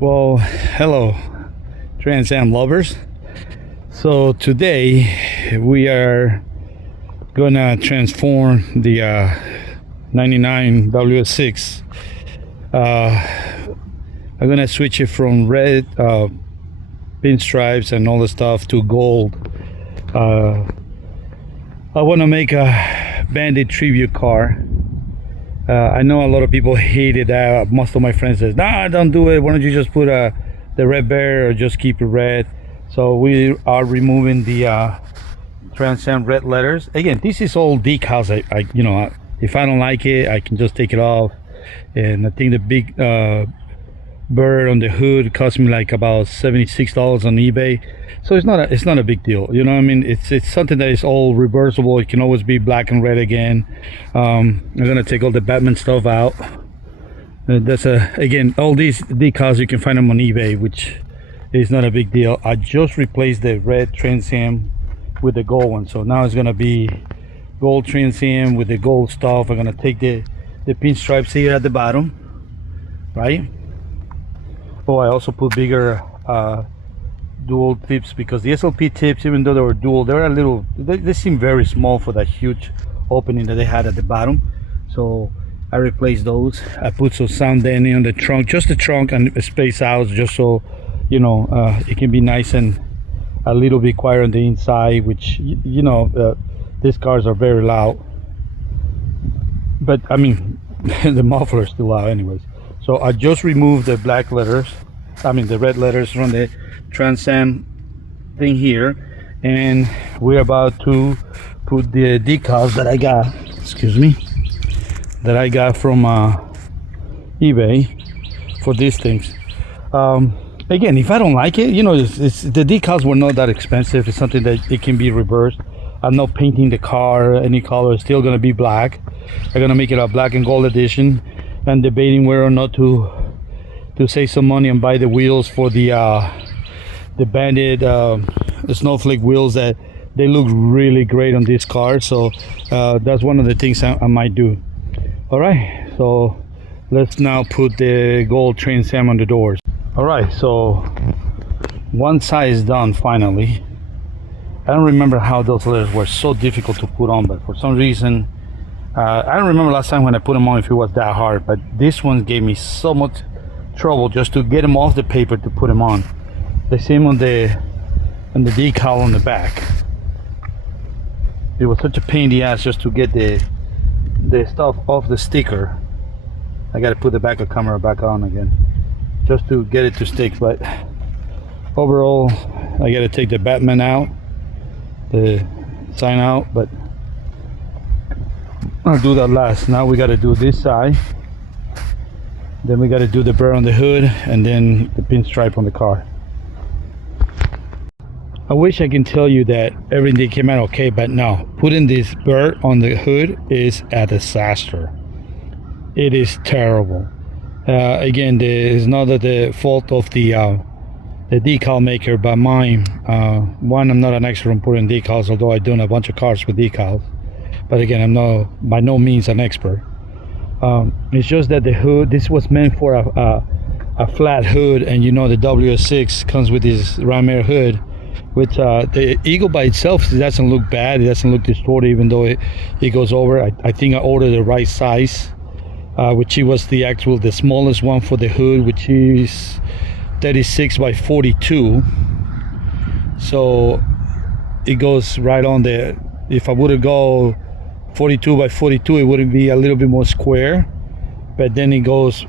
Well, hello, Trans Am lovers. So today we are gonna transform the 99 WS6. I'm gonna switch it from red pinstripes and all the stuff to gold. I want to make a Bandit tribute car. I know a lot of people hated that. Most of my friends says, nah, don't do it. Why don't you just put the red bear or just keep it red? So we are removing the Trans Am red letters. Again, this is all decals. If I don't like it, I can just take it off. And I think the big bird on the hood cost me like about $76 on eBay. So it's not a big deal, you know what I mean? It's something that is all reversible. It can always be black and red again. I'm gonna take all the Batman stuff out. Again, all these decals you can find them on eBay, which is not a big deal. I just replaced the red Trans Am with the gold one, so now it's gonna be gold Trans Am with the gold stuff. I'm gonna take the pinstripes here at the bottom, right? Oh, I also put bigger dual tips, because the SLP tips, even though they were dual, they seem very small for that huge opening that they had at the bottom. So I replaced those. I put some sound deadening on the trunk, just the trunk, and space out, just so it can be nice and a little bit quieter on the inside, which these cars are very loud, but I mean the muffler is still loud anyways. So I just removed the black letters, the red letters from the Trans Am thing here, and we're about to put the decals that I got, from eBay for these things. Again, if I don't like it, the decals were not that expensive. It's something that it can be reversed. I'm not painting the car any color. It's still gonna be black. I'm gonna make it a black and gold edition, and debating whether or not to save some money and buy the wheels for the Bandit, the snowflake wheels, that they look really great on this car. So that's one of the things I might do. All right, so let's now put the gold Trans Am on the doors. All right, so one side is done finally. I don't remember how those letters were so difficult to put on, but for some reason I don't remember last time when I put them on if it was that hard, but this one gave me so much trouble just to get them off the paper to put them on. The same on the decal on the back. It was such a pain in the ass just to get the stuff off the sticker. I gotta put the back of camera back on again just to get it to stick. But overall, I gotta take the Batman out, the sign out, but I'll do that last. Now we gotta do this side, then we gotta do the bird on the hood, and then the pinstripe on the car. I wish I can tell you that everything came out okay, but no, putting this bird on the hood is a disaster. It is terrible. Again, it's not the fault of the decal maker, but mine. One, I'm not an expert on putting decals, although I do a bunch of cars with decals. But again, I'm by no means an expert. It's just that the hood, this was meant for a flat hood, and the WS6 comes with this ram air hood, which the Eagle by itself, it doesn't look bad. It doesn't look distorted, even though it goes over. I think I ordered the right size, which was the smallest one for the hood, which is 36 by 42. So it goes right on there. If I would have go 42 by 42, it would be a little bit more square, but then it goes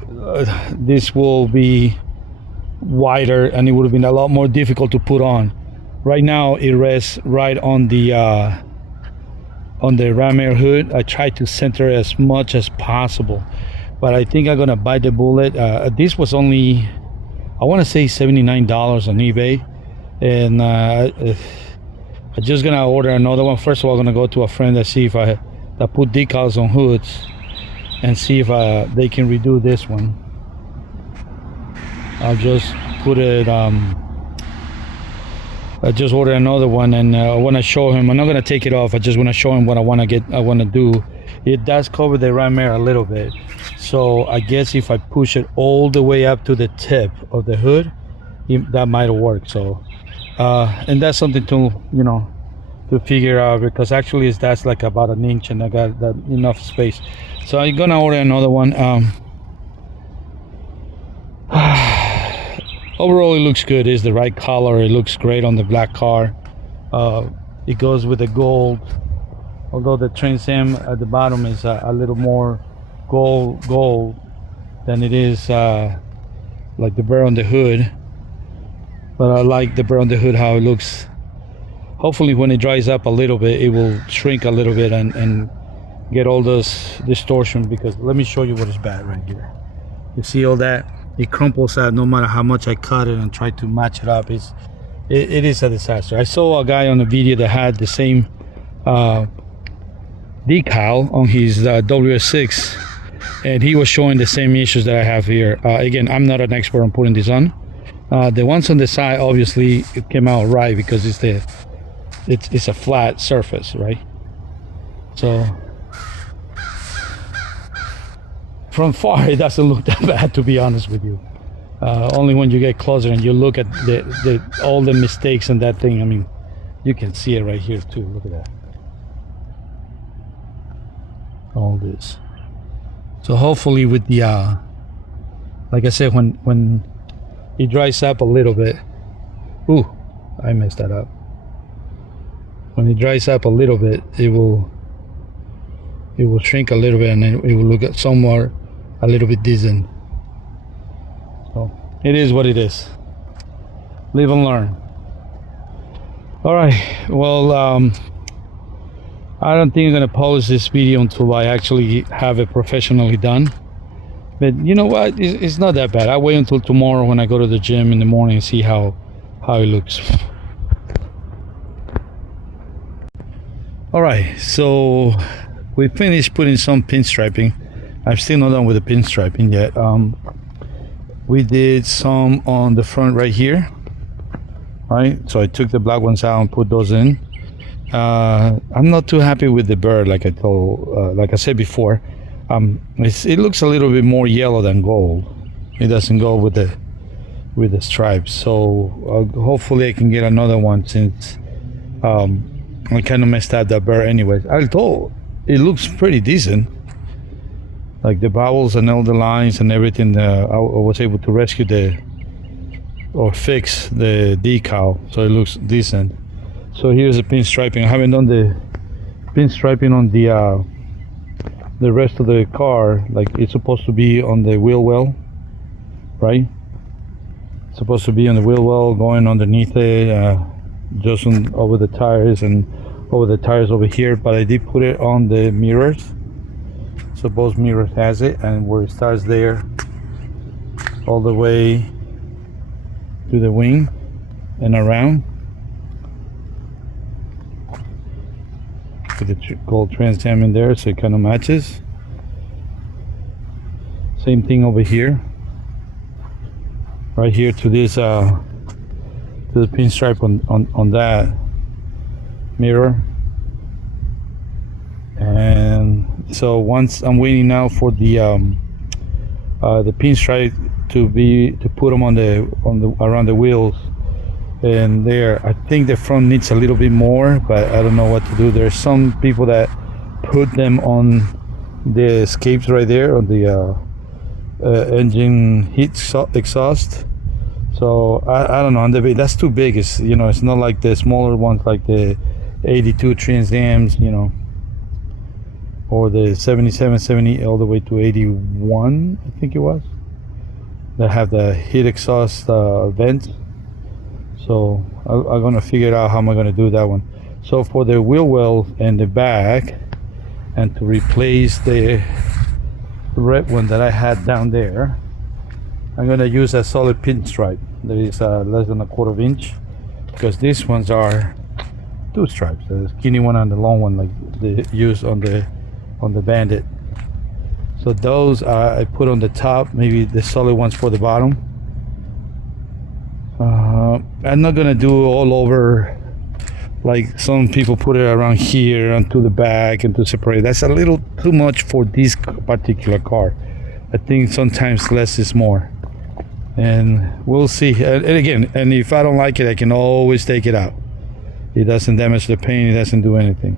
this will be wider, and it would have been a lot more difficult to put on. Right now it rests right on the ram air hood. I tried to center as much as possible, but I think I'm gonna bite the bullet. This was only, I want to say $79 on eBay, and I'm just gonna order another one. First of all, I'm gonna go to a friend and see if I put decals on hoods, and see if they can redo this one. I'll just put it I just ordered another one, and I want to show him. I'm not going to take it off. I just want to show him what I want to do. It does cover the ram air a little bit, So I guess if I push it all the way up to the tip of the hood, that might work. So and that's something to, you know, to figure out, because actually that's like about an inch and I got that enough space. So I'm gonna order another one. Overall it looks good. It's the right color. It looks great on the black car. It goes with the gold, although the Trans Am at the bottom is a little more gold than it is like the burr on the hood. But I like the burr on the hood, how it looks. Hopefully when it dries up a little bit, it will shrink a little bit and get all those distortion, because let me show you what is bad right here. You see all that? It crumples out no matter how much I cut it and try to match it up. It is a disaster. I saw a guy on the video that had the same decal on his WS6, and he was showing the same issues that I have here. Again, I'm not an expert on putting this on. The ones on the side, obviously, it came out right because it's a flat surface, right? So from far it doesn't look that bad, to be honest with you. Only when you get closer and you look at all the mistakes in that thing. I mean, you can see it right here too. Look at that, all this. So hopefully with the like I said, when it dries up a little bit, ooh, I messed that up. When it dries up a little bit, it will shrink a little bit, and then it will look at somewhere a little bit decent. So it is what it is. Live and learn. All right, well, I don't think I'm gonna post this video until I actually have it professionally done. But you know what, it's not that bad. I'll wait until tomorrow when I go to the gym in the morning and see how it looks. All right, so we finished putting some pinstriping. I'm still not done with the pinstriping yet. We did some on the front right here, right? So I took the black ones out and put those in. I'm not too happy with the bird, like I said before. It looks a little bit more yellow than gold. It doesn't go with the stripes. So hopefully I can get another one, since I kind of messed up that bird anyways. Although it looks pretty decent, like the vowels and all the lines and everything. I was able to rescue fix the decal, so it looks decent. So here's the pinstriping. I haven't done the pinstriping on the rest of the car. Like, it's supposed to be on the wheel well, right? It's supposed to be on the wheel well, going underneath it, just over the tires and over the tires over here. But I did put it on the mirrors, so both mirrors has it, and where it starts there all the way to the wing and around. Put the gold Trans Am in there, so it kind of matches. Same thing over here, right here to this to the pinstripe on that mirror. And so once I'm waiting now for the pinstripe to put them on the around the wheels. And there, I think the front needs a little bit more, but I don't know what to do. There's some people that put them on the escapes right there, on the engine heat exhaust. So I don't know, on the that's too big. It's, you know, it's not like the smaller ones, like the 82 Trans Ams, you know, or the 77, 70 all the way to 81, I think it was, that have the heat exhaust vent. So I'm gonna figure out how am I gonna do that one. So for the wheel well and the back, and to replace the red one that I had down there, I'm gonna use a solid pinstripe that is less than a 1/4 inch, because these ones are 2 stripes, the skinny one and the long one, like they use on the Bandit. So those I put on the top, maybe the solid ones for the bottom. I'm not gonna do all over like some people put it around here and to the back and to separate. That's a little too much for this particular car. I think sometimes less is more, and we'll see. And again, and if I don't like it, I can always take it out. It doesn't damage the paint, it doesn't do anything.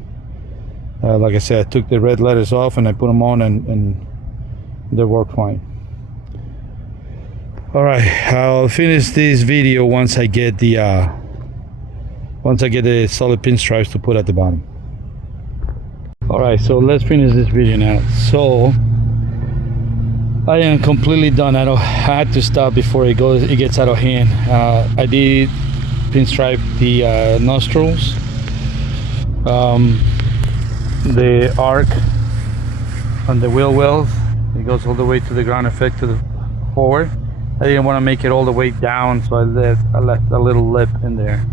Like I said, I took the red letters off and I put them on, and they work fine. All right, I'll finish this video once I get the solid pinstripes to put at the bottom. All right, so let's finish this video now. So I am completely done. I had to stop before it gets out of hand. I did pinstripe the nostrils, the arc on the wheel wells. It goes all the way to the ground effect to the forward. I didn't want to make it all the way down, so I left a little lip in there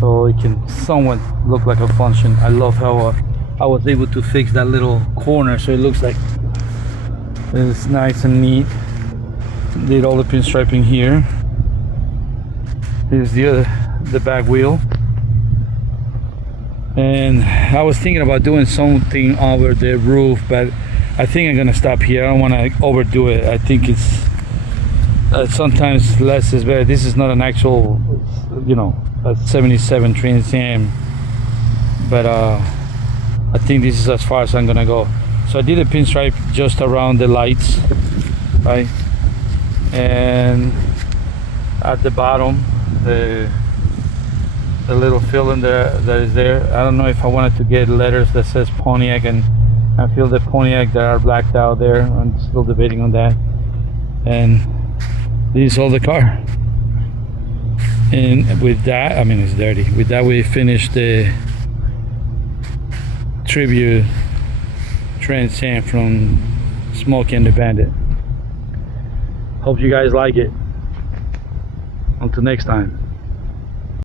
so it can somewhat look like a function. I love how I was able to fix that little corner so it looks like it's nice and neat. Did all the pinstriping here. Here's the back wheel, and I was thinking about doing something over the roof, but I think I'm gonna stop here. I don't want to overdo it. I think it's sometimes less is better. This is not an actual, a 77 Trans Am, but I think this is as far as I'm gonna go. So I did a pinstripe just around the lights, right, and at the bottom the little fill in there that is there. I don't know if I wanted to get letters that says Pontiac, and I feel the Pontiac that are blacked out there. I'm still debating on that. And this is all the car. And with that, I mean, it's dirty. With that, we finished the tribute Trans Am from Smokey and the Bandit. Hope you guys like it. Until next time.